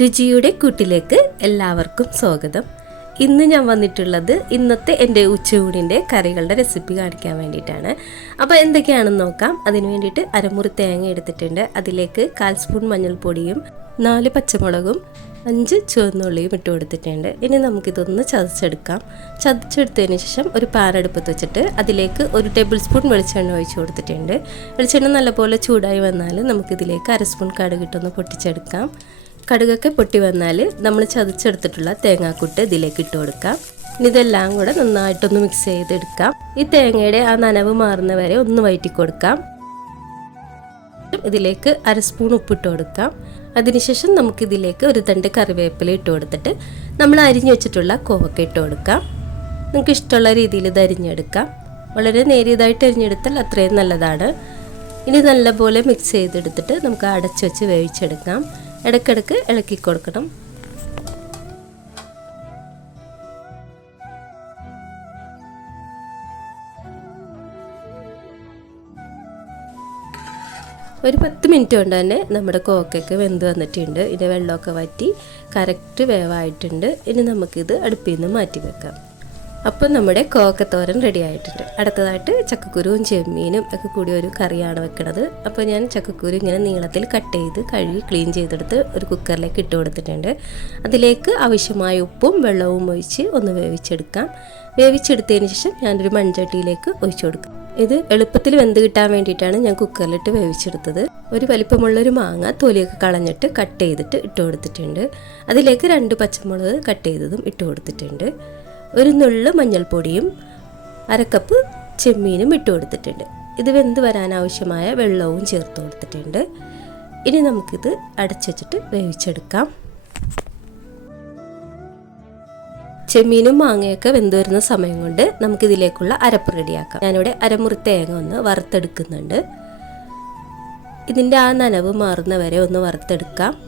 രുചിയുടെ കൂട്ടിലേക്ക് എല്ലാവർക്കും സ്വാഗതം. ഇന്ന് ഞാൻ വന്നിട്ടുള്ളത് ഇന്നത്തെ എന്റെ ഉച്ചകൂടിന്റെ കറികളുടെ റെസിപ്പി കാണിക്കാൻ വേണ്ടിയിട്ടാണ്. അപ്പോൾ എന്തൊക്കെയാണെന്ന് നോക്കാം. അതിന് വേണ്ടിയിട്ട് അരമുറി തേങ്ങ എടുത്തിട്ടുണ്ട്. അതിലേക്ക് കാൽ സ്പൂൺ മഞ്ഞൾപ്പൊടിയും നാല് പച്ചമുളകും അഞ്ച് ചുവന്നുള്ളിയും ഇട്ട് കൊടുത്തിട്ടുണ്ട്. ഇനി നമുക്കിതൊന്ന് ചതച്ചെടുക്കാം. ചതച്ചെടുത്തതിന് ശേഷം ഒരു പാൻ അടുപ്പത്ത് വെച്ചിട്ട് അതിലേക്ക് ഒരു ടേബിൾ സ്പൂൺ വെളിച്ചെണ്ണ ഒഴിച്ച് കൊടുത്തിട്ടുണ്ട്. വെളിച്ചെണ്ണ നല്ലപോലെ ചൂടായി വന്നാൽ നമുക്കിതിലേക്ക് അര സ്പൂൺ കടുകിട്ടൊന്ന് പൊട്ടിച്ചെടുക്കാം. കടുകൊക്കെ പൊട്ടി വന്നാൽ നമ്മൾ ചതച്ചെടുത്തിട്ടുള്ള തേങ്ങാക്കുട്ട് ഇതിലേക്ക് ഇട്ട് കൊടുക്കാം. ഇതെല്ലാം കൂടെ നന്നായിട്ടൊന്ന് മിക്സ് ചെയ്തെടുക്കാം. ഈ തേങ്ങയുടെ ആ നനവ് മാറുന്ന വരെ ഒന്ന് വയറ്റി കൊടുക്കാം. ഇതിലേക്ക് അര സ്പൂൺ ഉപ്പിട്ട് കൊടുക്കാം. അതിനുശേഷം നമുക്കിതിലേക്ക് ഒരു തണ്ട് കറിവേപ്പില ഇട്ട് കൊടുത്തിട്ട് നമ്മൾ അരിഞ്ഞു വെച്ചിട്ടുള്ള കോവക്ക ഇട്ട് കൊടുക്കാം. നിങ്ങൾക്ക് ഇഷ്ടമുള്ള രീതിയിൽ ഇത് അരിഞ്ഞെടുക്കാം. വളരെ നേരിയതായിട്ട് അരിഞ്ഞെടുത്താൽ അത്രയും നല്ലതാണ്. ഇനി നല്ലപോലെ മിക്സ് ചെയ്തെടുത്തിട്ട് നമുക്ക് അടച്ചു വെച്ച് വേവിച്ചെടുക്കാം. ഇടയ്ക്കിടയ്ക്ക് ഇളക്കി കൊടുക്കണം. ഒരു പത്ത് മിനിറ്റ് കൊണ്ട് തന്നെ നമ്മുടെ കോക്കൊക്കെ വെന്ത് വന്നിട്ടുണ്ട്. ഇതിന്റെ വെള്ളമൊക്കെ വറ്റി കറക്റ്റ് വേവായിട്ടുണ്ട്. ഇനി നമുക്കിത് അടുപ്പിൽ നിന്ന് മാറ്റി വെക്കാം. അപ്പോൾ നമ്മുടെ കോക്കത്തോരൻ റെഡി ആയിട്ടുണ്ട്. അടുത്തതായിട്ട് ചക്കക്കുരുവും ചെമ്മീനും ഒക്കെ കൂടി ഒരു കറിയാണ് വെക്കണത്. അപ്പോൾ ഞാൻ ചക്കക്കുരു ഇങ്ങനെ നീളത്തിൽ കട്ട് ചെയ്ത് കഴുകി ക്ലീൻ ചെയ്തെടുത്ത് ഒരു കുക്കറിലേക്ക് ഇട്ട് കൊടുത്തിട്ടുണ്ട്. അതിലേക്ക് ആവശ്യമായ ഉപ്പും വെള്ളവും ഒഴിച്ച് ഒന്ന് വേവിച്ചെടുക്കാം. വേവിച്ചെടുത്തതിന് ശേഷം ഞാനൊരു മൺചട്ടിയിലേക്ക് ഒഴിച്ചു കൊടുക്കാം. ഇത് എളുപ്പത്തിൽ വെന്ത് കിട്ടാൻ വേണ്ടിയിട്ടാണ് ഞാൻ കുക്കറിലിട്ട് വേവിച്ചെടുത്തത്. ഒരു വലിപ്പമുള്ള ഒരു മാങ്ങ തൊലിയൊക്കെ കളഞ്ഞിട്ട് കട്ട് ചെയ്തിട്ട് ഇട്ട് കൊടുത്തിട്ടുണ്ട്. അതിലേക്ക് രണ്ട് പച്ചമുളക് കട്ട് ചെയ്തതും ഇട്ട് കൊടുത്തിട്ടുണ്ട്. ഒരു നുള്ളു മഞ്ഞൾപ്പൊടിയും അരക്കപ്പ് ചെമ്മീനും ഇട്ട് കൊടുത്തിട്ടുണ്ട്. ഇത് വെന്ത് വരാനാവശ്യമായ വെള്ളവും ചേർത്ത് കൊടുത്തിട്ടുണ്ട്. ഇനി നമുക്കിത് അടച്ചുവെച്ചിട്ട് വേവിച്ചെടുക്കാം. ചെമ്മീനും മാങ്ങയൊക്കെ വെന്ത് വരുന്ന സമയം കൊണ്ട് നമുക്കിതിലേക്കുള്ള അരപ്പ് റെഡിയാക്കാം. ഞാനിവിടെ അരമുറി തേങ്ങ ഒന്ന് വറുത്തെടുക്കുന്നുണ്ട്. ഇതിന്റെ ആ നനവ് മാറുന്ന വരെ ഒന്ന് വറുത്തെടുക്കാം.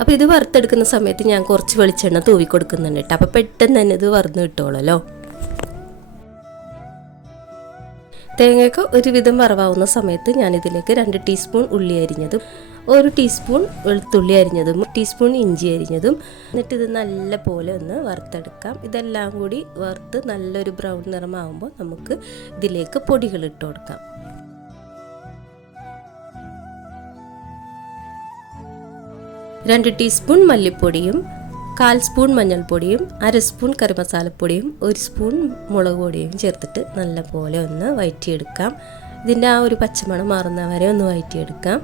അപ്പോൾ ഇത് വറുത്തെടുക്കുന്ന സമയത്ത് ഞാൻ കുറച്ച് വെളിച്ചെണ്ണ തൂവി കൊടുക്കുന്നുണ്ട് കേട്ടോ. അപ്പോൾ പെട്ടെന്ന് തന്നെ ഇത് വറുന്ന് കിട്ടുമല്ലോ തേങ്ങയൊക്കെ ഒരുവിധം വറവാവുന്ന സമയത്ത് ഞാനിതിലേക്ക് രണ്ട് ടീസ്പൂൺ ഉള്ളി അരിഞ്ഞതും ഒരു ടീസ്പൂൺ വെളുത്തുള്ളി അരിഞ്ഞതും ടീസ്പൂൺ ഇഞ്ചി അരിഞ്ഞതും. എന്നിട്ട് ഇത് നല്ല പോലെ ഒന്ന് വറുത്തെടുക്കാം. ഇതെല്ലാം കൂടി വറുത്ത് നല്ലൊരു ബ്രൗൺ നിറമാവുമ്പോൾ നമുക്ക് ഇതിലേക്ക് പൊടികൾ ഇട്ട് കൊടുക്കാം. രണ്ട് ടീസ്പൂൺ മല്ലിപ്പൊടിയും കാൽ സ്പൂൺ മഞ്ഞൾപ്പൊടിയും അര സ്പൂൺ കറിമസാലപ്പൊടിയും ഒരു സ്പൂൺ മുളക് പൊടിയും ചേർത്തിട്ട് നല്ലപോലെ ഒന്ന് വയറ്റിയെടുക്കാം. ഇതിന്റെ ആ ഒരു പച്ചമണം മാറുന്ന വരെ ഒന്ന് വയറ്റിയെടുക്കാം.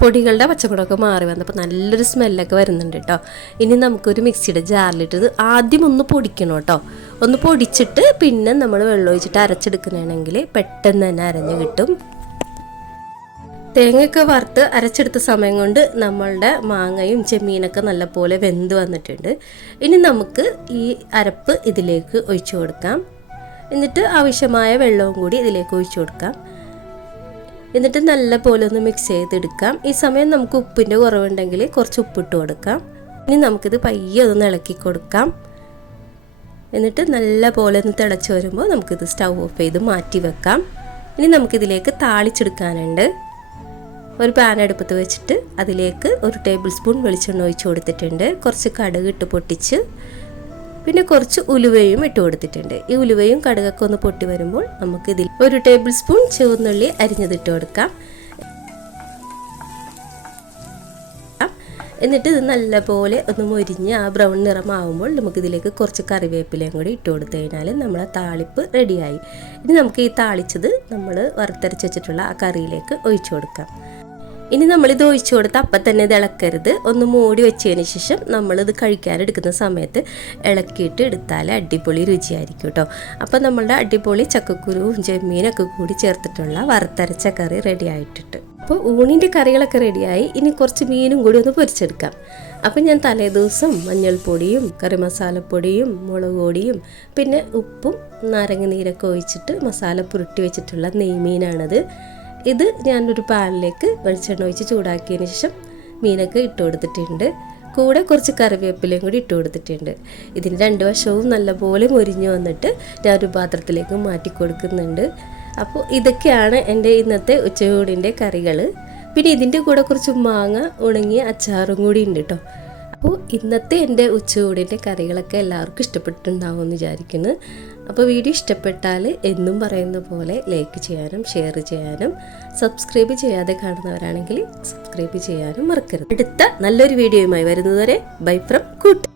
പൊടികളുടെ പച്ചമുളകൊക്കെ മാറി വന്നപ്പോൾ നല്ലൊരു സ്മെല്ലൊക്കെ വരുന്നുണ്ട് കേട്ടോ. ഇനി നമുക്കൊരു മിക്സിയുടെ ജാറിലിട്ടത് ആദ്യം ഒന്ന് പൊടിക്കണം കേട്ടോ. ഒന്ന് പൊടിച്ചിട്ട് പിന്നെ നമ്മൾ വെള്ളം ഒഴിച്ചിട്ട് അരച്ചെടുക്കണമെങ്കിൽ പെട്ടെന്ന് തന്നെ അരഞ്ഞ് കിട്ടും. തേങ്ങയൊക്കെ വറുത്ത് അരച്ചെടുത്ത സമയം കൊണ്ട് നമ്മളുടെ മാങ്ങയും ചെമ്മീനൊക്കെ നല്ലപോലെ വെന്ത് വന്നിട്ടുണ്ട്. ഇനി നമുക്ക് ഈ അരപ്പ് ഇതിലേക്ക് ഒഴിച്ചു കൊടുക്കാം. എന്നിട്ട് ആവശ്യമായ വെള്ളവും കൂടി ഇതിലേക്ക് ഒഴിച്ചു കൊടുക്കാം. എന്നിട്ട് നല്ലപോലെ ഒന്ന് മിക്സ് ചെയ്തെടുക്കാം. ഈ സമയം നമുക്ക് ഉപ്പിന്റെ കുറവുണ്ടെങ്കിൽ കുറച്ച് ഉപ്പിട്ട് കൊടുക്കാം. ഇനി നമുക്കിത് പയ്യെ ഒന്ന് ഇളക്കി കൊടുക്കാം. എന്നിട്ട് നല്ലപോലെ ഒന്ന് തിളച്ച് വരുമ്പോൾ നമുക്കിത് സ്റ്റൗ ഓഫ് ചെയ്ത് മാറ്റി വെക്കാം. ഇനി നമുക്കിതിലേക്ക് താളിച്ചെടുക്കാനുണ്ട്. ഒരു പാൻ അടുപ്പത്ത് വെച്ചിട്ട് അതിലേക്ക് ഒരു ടേബിൾ സ്പൂൺ വെളിച്ചെണ്ണ ഒഴിച്ച് കൊടുത്തിട്ടുണ്ട്. കുറച്ച് കടുക് ഇട്ട് പൊട്ടിച്ച് പിന്നെ കുറച്ച് ഉലുവയും ഇട്ട് കൊടുത്തിട്ടുണ്ട്. ഈ ഉലുവയും കടുകൊക്കെ ഒന്ന് പൊട്ടി വരുമ്പോൾ നമുക്ക് ഇതിൽ ഒരു ടേബിൾ സ്പൂൺ ചുവന്നുള്ളി അരിഞ്ഞതിട്ട് കൊടുക്കാം. എന്നിട്ട് ഇത് നല്ലപോലെ ഒന്ന് മൊരിഞ്ഞ് ആ ബ്രൗൺ നിറമാവുമ്പോൾ നമുക്കിതിലേക്ക് കുറച്ച് കറിവേപ്പിലയും കൂടി ഇട്ട് കൊടുത്തു കഴിഞ്ഞാൽ നമ്മളെ താളിപ്പ് റെഡിയായി ഇനി നമുക്ക് ഈ താളിച്ചത് നമ്മൾ വറുത്തരച്ച് വെച്ചിട്ടുള്ള ആ കറിയിലേക്ക് ഒഴിച്ചു കൊടുക്കാം. ഇനി നമ്മളിത് ഒഴിച്ചു കൊടുത്ത് അപ്പം തന്നെ ഇത് ഇളക്കരുത്. ഒന്ന് മൂടി വെച്ചതിന് ശേഷം നമ്മളിത് കഴിക്കാനെടുക്കുന്ന സമയത്ത് ഇളക്കിയിട്ട് എടുത്താൽ അടിപൊളി രുചിയായിരിക്കും കേട്ടോ അപ്പം നമ്മളുടെ അടിപൊളി ചക്കക്കുരുവും ചെമ്മീനൊക്കെ കൂടി ചേർത്തിട്ടുള്ള വറുത്തരച്ച കറി റെഡി ആയിട്ടിട്ട്. അപ്പോൾ ഊണിന്റെ കറികളൊക്കെ റെഡിയായി ഇനി കുറച്ച് മീനും കൂടി ഒന്ന് പൊരിച്ചെടുക്കാം. അപ്പം ഞാൻ തലേദിവസം മഞ്ഞൾപ്പൊടിയും കറി മസാലപ്പൊടിയും മുളക് പൊടിയും പിന്നെ ഉപ്പും നാരങ്ങ നീരൊക്കെ ഒഴിച്ചിട്ട് മസാല പുരട്ടി വെച്ചിട്ടുള്ള നെയ്മീനാണത്. ഇത് ഞാനൊരു പാനിലേക്ക് വെളിച്ചെണ്ണ ഒഴിച്ച് ചൂടാക്കിയതിന് ശേഷം മീനൊക്കെ ഇട്ട് കൊടുത്തിട്ടുണ്ട്. കൂടെ കുറച്ച് കറിവേപ്പിലയും കൂടി ഇട്ട് കൊടുത്തിട്ടുണ്ട്. ഇതിന് രണ്ട് വശവും നല്ലപോലെ മൊരിഞ്ഞു വന്നിട്ട് ഞാനൊരു പാത്രത്തിലേക്ക് മാറ്റി കൊടുക്കുന്നുണ്ട്. അപ്പോൾ ഇതൊക്കെയാണ് എന്റെ ഇന്നത്തെ ഉച്ചയൂടിന്റെ കറികൾ പിന്നെ ഇതിന്റെ കൂടെ കുറച്ച് മാങ്ങ ഉണങ്ങിയ അച്ചാറും കൂടി ഉണ്ട് കേട്ടോ ഇന്നത്തെ എന്റെ ഉച്ചകൂടിന്റെ കറികളൊക്കെ എല്ലാവർക്കും ഇഷ്ടപ്പെട്ടിട്ടുണ്ടാവും എന്ന് വിചാരിക്കുന്നു. അപ്പോൾ വീഡിയോ ഇഷ്ടപ്പെട്ടാൽ എന്നും പറയുന്ന പോലെ ലൈക്ക് ചെയ്യാനും ഷെയർ ചെയ്യാനും സബ്സ്ക്രൈബ് ചെയ്യാതെ കാണുന്നവരാണെങ്കിൽ സബ്സ്ക്രൈബ് ചെയ്യാനും മറക്കരുത്. അടുത്ത നല്ലൊരു വീഡിയോയുമായി വരുന്നതുവരെ ബൈ ഫ്രം കൂട്ട്.